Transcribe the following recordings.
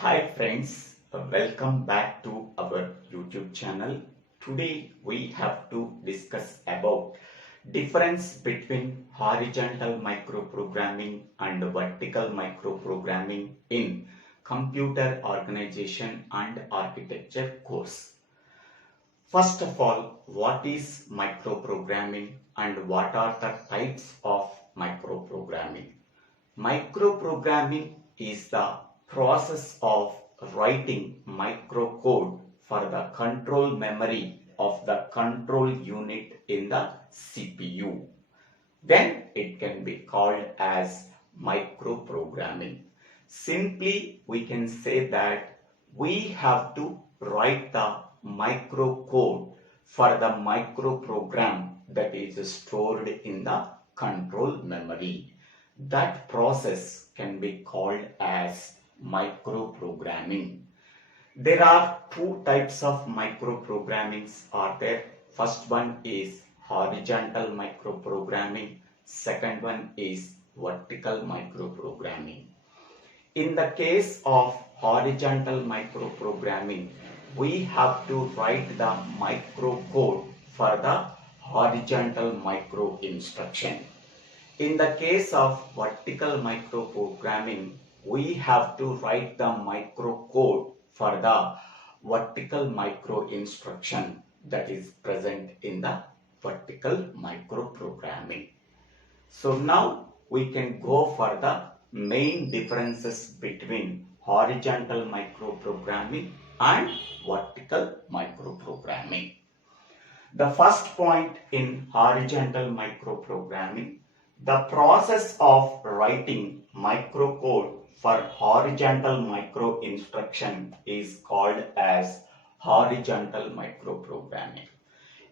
Hi friends, welcome back to our YouTube channel. Today we have to discuss about difference between horizontal microprogramming and vertical microprogramming in computer organization and architecture course. First of all, what is microprogramming and what are the types of microprogramming? Microprogramming is the process of writing microcode for the control memory of the control unit in the CPU. Then it can be called as microprogramming. Simply, we can say that we have to write the microcode for the microprogram that is stored in the control memory. That process can be called as microprogramming. There are two types of microprogrammings are there. First one is horizontal microprogramming. Second one is vertical microprogramming. In the case of horizontal microprogramming, we have to write the microcode for the horizontal micro instruction. In the case of vertical microprogramming, we have to write the microcode for the vertical micro instruction that is present in the vertical microprogramming. So now we can go for the main differences between horizontal microprogramming and vertical microprogramming. The first point in horizontal microprogramming, the process of writing microcode for horizontal micro instruction is called as horizontal microprogramming.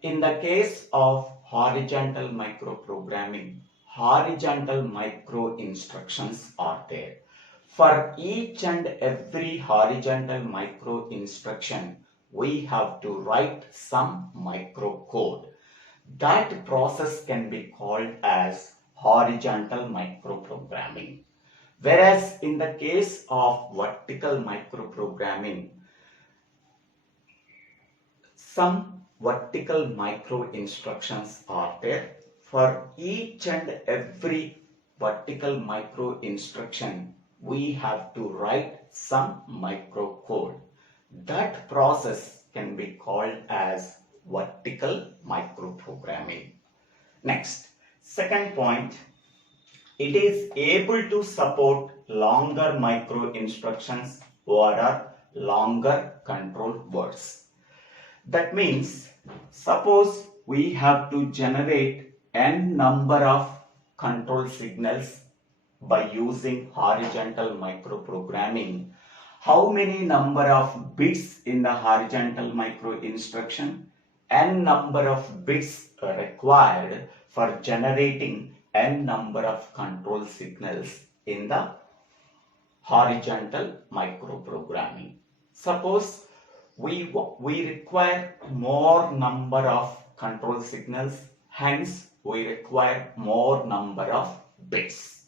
In the case of horizontal microprogramming, horizontal micro instructions are there. For each and every horizontal micro instruction, we have to write some microcode. That process can be called as horizontal microprogramming. Whereas in the case of vertical microprogramming, some vertical micro instructions are there. For each and every vertical micro instruction, we have to write some microcode. That process can be called as vertical microprogramming. Next, second point, it is able to support longer micro instructions or longer control words. That means, suppose we have to generate n number of control signals by using horizontal microprogramming. How many number of bits in the horizontal micro instruction? N number of bits are required for generating n number of control signals in the horizontal microprogramming. Suppose we require more number of control signals, hence we require more number of bits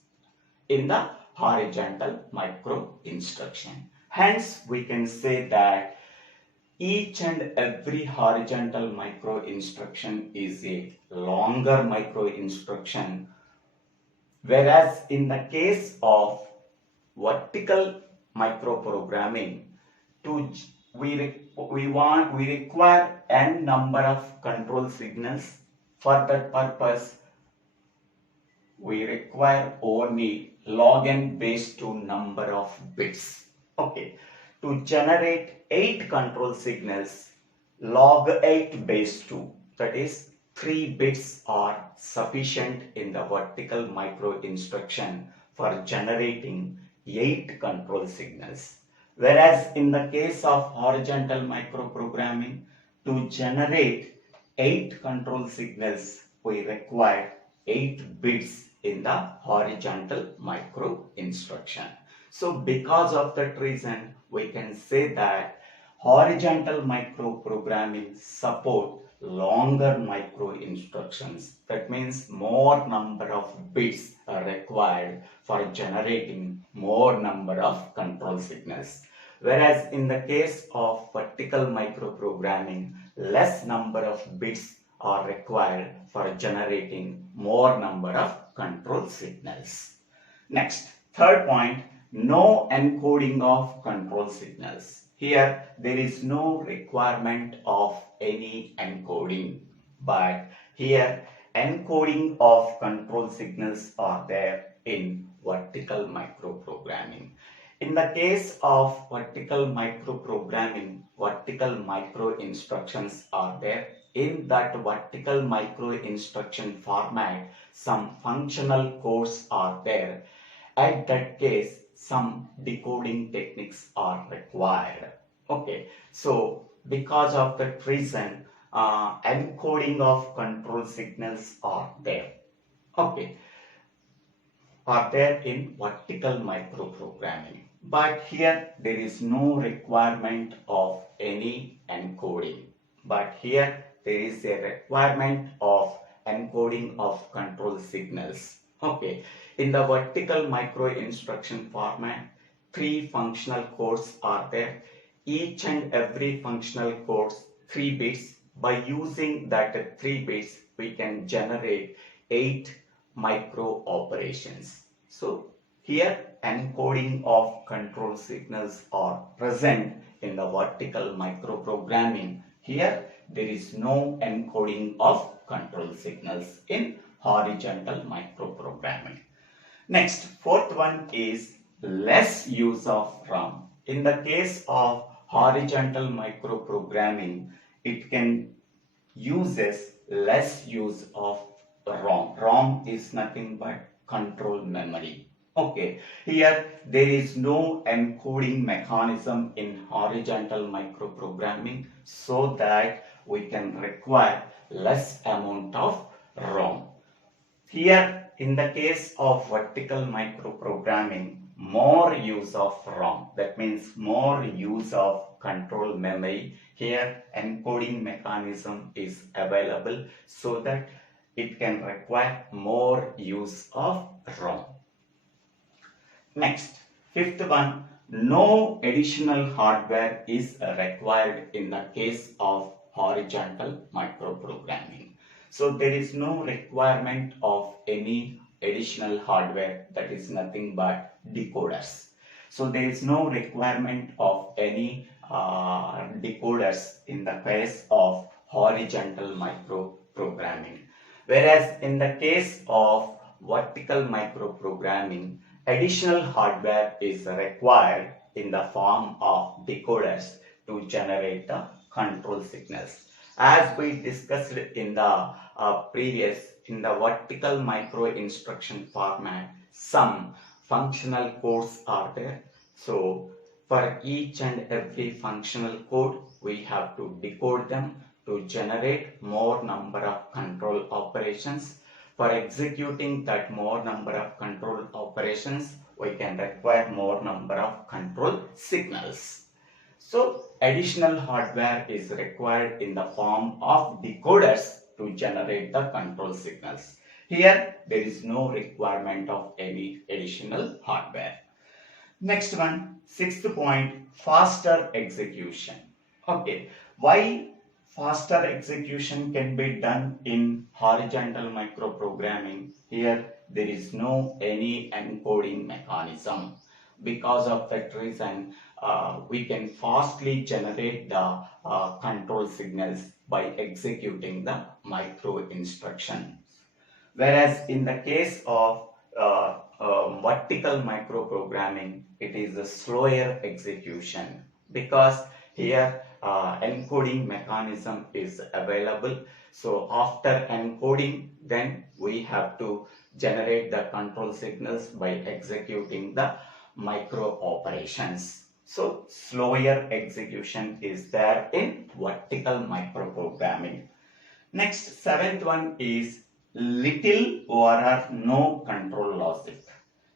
in the horizontal micro instruction. Hence we can say that each and every horizontal micro instruction is a longer micro instruction, whereas in the case of vertical microprogramming, we require n number of control signals. For that purpose, we require only log n base 2 number of bits. Okay, to generate 8 control signals, log 8 base 2, that is 3 bits are sufficient in the vertical micro instruction for generating 8 control signals. Whereas in the case of horizontal microprogramming, to generate 8 control signals, we require 8 bits in the horizontal micro instruction. So because of that reason, we can say that horizontal microprogramming support longer micro instructions. That means more number of bits are required for generating more number of control signals. Whereas in the case of vertical microprogramming, less number of bits are required for generating more number of control signals. Next, third point, no encoding of control signals. Here, there is no requirement of any encoding, but here encoding of control signals are there in vertical microprogramming. In the case of vertical microprogramming, vertical micro instructions are there. In that vertical micro instruction format, some functional codes are there. At that case, some decoding techniques are required. Okay, so because of that reason, encoding of control signals are there. Okay, are there in vertical microprogramming. But here there is no requirement of any encoding. But here there is a requirement of encoding of control signals. Okay, in the vertical micro instruction format, 3 functional codes are there. Each and every functional code 3 bits. By using that 3 bits, we can generate 8 micro operations. So here encoding of control signals are present in the vertical microprogramming. Here there is no encoding of control signals in horizontal microprogramming. Next, fourth one is less use of RAM. In the case of horizontal microprogramming, it can uses less use of ROM. ROM is nothing but control memory. Okay, here there is no encoding mechanism in horizontal microprogramming, so that we can require less amount of ROM. Here in the case of vertical microprogramming, more use of ROM, that means more use of control memory. Here encoding mechanism is available, so that it can require more use of ROM. Next, fifth one, no additional hardware is required in the case of horizontal microprogramming. So there is no requirement of any additional hardware, that is nothing but decoders. So there is no requirement of any decoders in the case of horizontal microprogramming. Whereas in the case of vertical microprogramming, additional hardware is required in the form of decoders to generate the control signals. As we discussed in the in the vertical micro instruction format, some functional codes are there. So for each and every functional code, we have to decode them to generate more number of control operations. For executing that more number of control operations, we can require more number of control signals. So additional hardware is required in the form of decoders to generate the control signals. Here there is no requirement of any additional hardware. Next one, sixth point, faster execution. Okay, why faster execution can be done in horizontal microprogramming? Here there is no any encoding mechanism. Because of that reason, we can fastly generate the control signals by executing the micro instructions. Whereas in the case of vertical microprogramming, it is a slower execution, because here encoding mechanism is available. So after encoding, then we have to generate the control signals by executing the micro operations. So slower execution is there in vertical microprogramming. Next, seventh one is little or no control logic.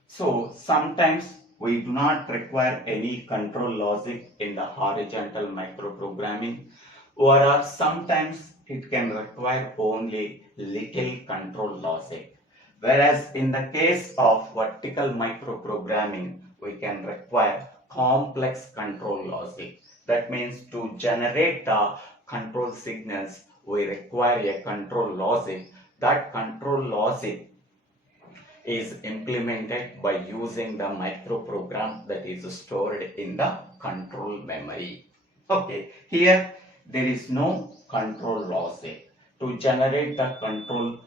So sometimes we do not require any control logic in the horizontal microprogramming, or sometimes it can require only little control logic. Whereas in the case of vertical microprogramming, we can require complex control logic. That means to generate the control signals, we require a control logic. That control logic is implemented by using the microprogram that is stored in the control memory. Okay, here there is no control logic. To generate the control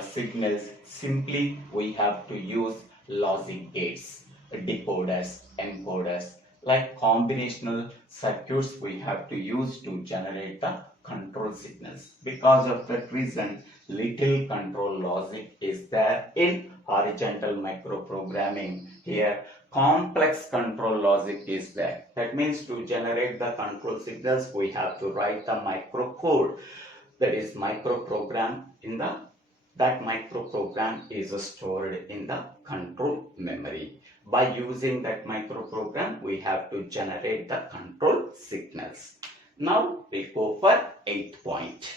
signals, simply we have to use logic gates, decoders, encoders, like combinational circuits we have to use to generate the control signals. Because of that reason, little control logic is there in horizontal microprogramming. Here complex control logic is there. That means to generate the control signals, we have to write the microcode, that is microprogram. That microprogram is stored in the control memory. By using that microprogram, we have to generate the control signals. Now we go for 8th point.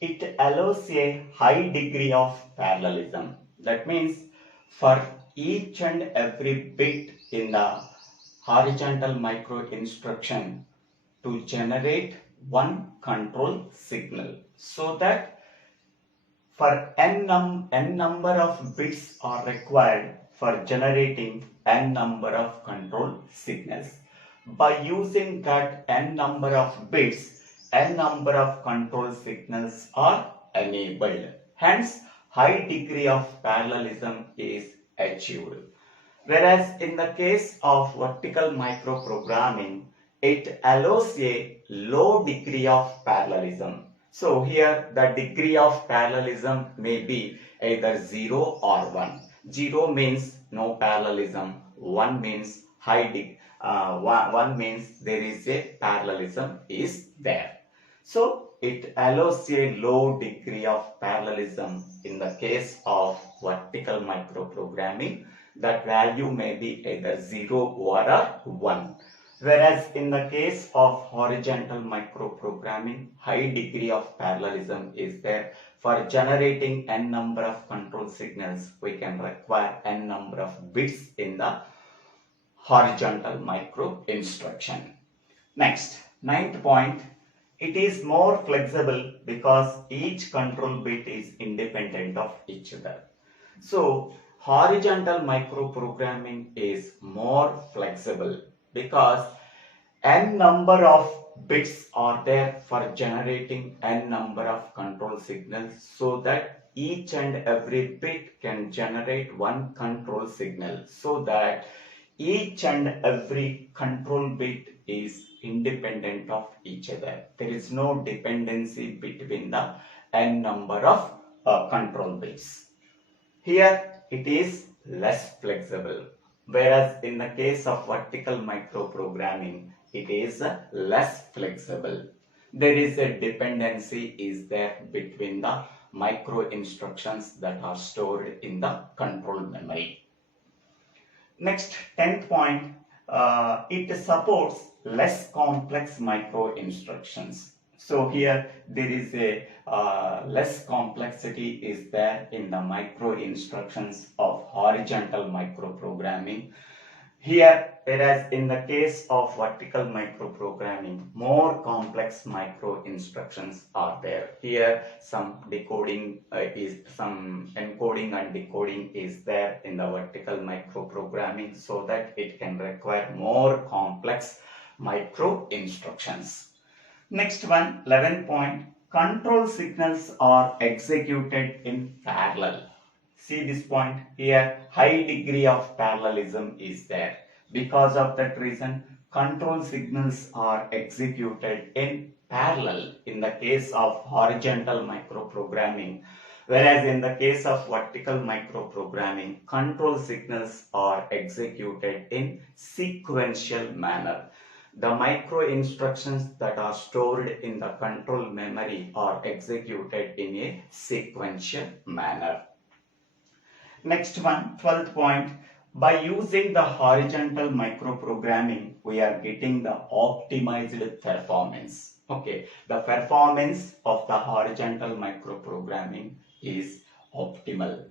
It allows a high degree of parallelism. That means for each and every bit in the horizontal micro instruction to generate one control signal, so that for n number of bits are required for generating n number of control signals. By using that n number of bits, n number of control signals are enabled. Hence, high degree of parallelism is achieved. Whereas in the case of vertical microprogramming, it allows a low degree of parallelism. So here the degree of parallelism may be either 0 or 1. 0 means no parallelism, 1 means high degree. 1 means there is a parallelism is there. So it allows a low degree of parallelism in the case of vertical microprogramming. That value may be either 0 or 1. Whereas in the case of horizontal microprogramming, high degree of parallelism is there. For generating n number of control signals, we can require n number of bits in the horizontal micro instruction. Next, 9th point, it is more flexible because each control bit is independent of each other. So horizontal microprogramming is more flexible because n number of bits are there for generating n number of control signals, so that each and every bit can generate one control signal, so that each and every control bit is independent of each other. There is no dependency between the n number of control bits. Here it is less flexible, whereas in the case of vertical microprogramming, it is less flexible. There is a dependency is there between the micro instructions that are stored in the control memory. Next, 10th point, it supports less complex micro instructions. So here there is a less complexity is there in the micro instructions of horizontal microprogramming. Here, whereas in the case of vertical microprogramming, more complex micro instructions are there. Here, some encoding and decoding is there in the vertical microprogramming, so that it can require more complex micro instructions. Next one, 11th point, control signals are executed in parallel. See this point here, high degree of parallelism is there. Because of that reason, control signals are executed in parallel in the case of horizontal microprogramming. Whereas in the case of vertical microprogramming, control signals are executed in sequential manner. The micro instructions that are stored in the control memory are executed in a sequential manner. Next one, 12th point, by using the horizontal microprogramming, we are getting the optimized performance. Okay, the performance of the horizontal microprogramming is optimal.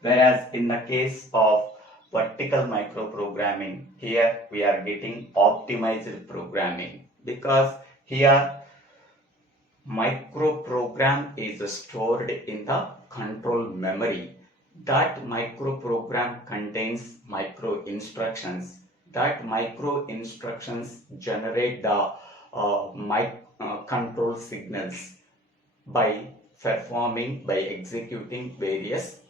Whereas in the case of vertical microprogramming, here we are getting optimized programming, because here microprogram is stored in the control memory. That microprogram contains micro instructions. That micro instructions generate the control signals by executing various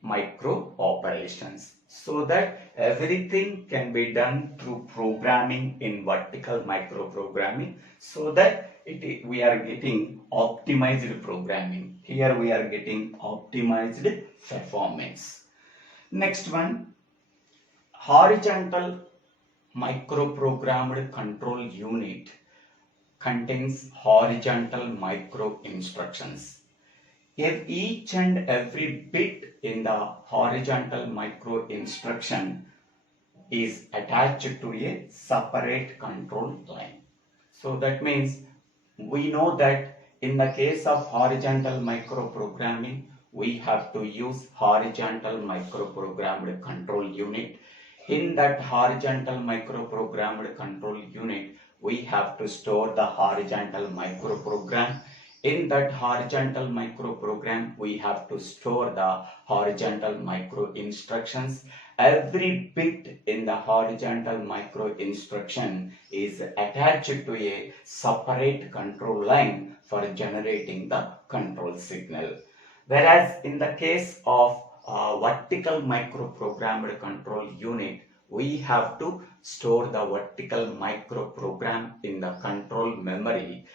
micro operations, so that everything can be done through programming in vertical microprogramming, so that we are getting optimized programming. Here we are getting optimized performance. Next one, horizontal microprogrammed control unit contains horizontal micro instructions. If each and every bit in the horizontal micro instruction is attached to a separate control line. So that means we know that in the case of horizontal microprogramming, we have to use horizontal microprogrammed control unit. In that horizontal microprogrammed control unit, we have to store the horizontal microprogram. In that horizontal microprogram, we have to store the horizontal micro instructions. Every bit in the horizontal micro instruction is attached to a separate control line for generating the control signal. Whereas in the case of vertical microprogrammed control unit, we have to store the vertical microprogram in the control memory.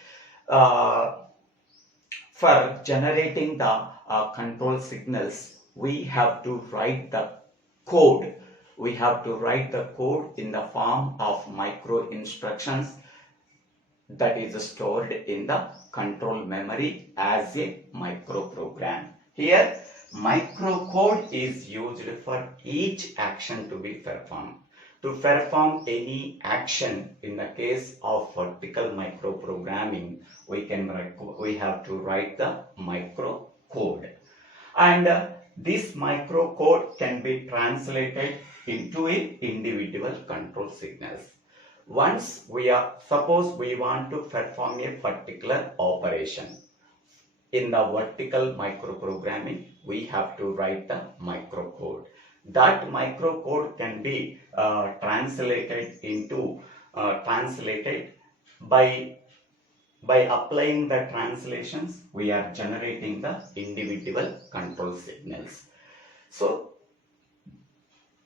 For generating the control signals, we have to write the code. We have to write the code in the form of micro instructions that is stored in the control memory as a microprogram. Here, microcode is used for each action to be performed. To perform any action in the case of vertical microprogramming, we have to write the microcode. And this microcode can be translated into a individual control signals. Once suppose we want to perform a particular operation. In the vertical microprogramming, we have to write the microcode. That microcode can be translated by applying the translations. We are generating the individual control signals. So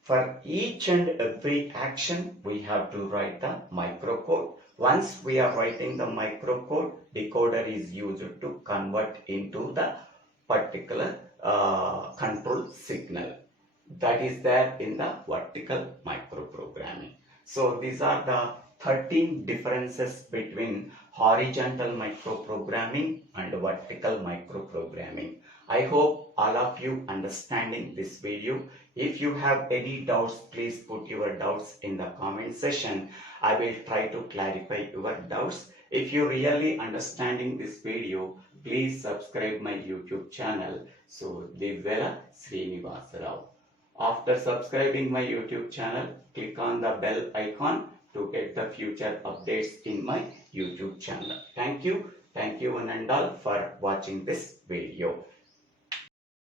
for each and every action, we have to write the microcode. Once we are writing the microcode, decoder is used to convert into the particular control signal that is there in the vertical microprogramming. So these are the 13 differences between horizontal microprogramming and vertical microprogramming. I hope all of you understanding this video. If you have any doubts, please put your doubts in the comment section. I will try to clarify your doubts. If you really understanding this video, please subscribe my YouTube channel. So Divvela Srinivasa Rao. After subscribing my YouTube channel, click on the bell icon to get the future updates in my YouTube channel. Thank you one and all for watching this video.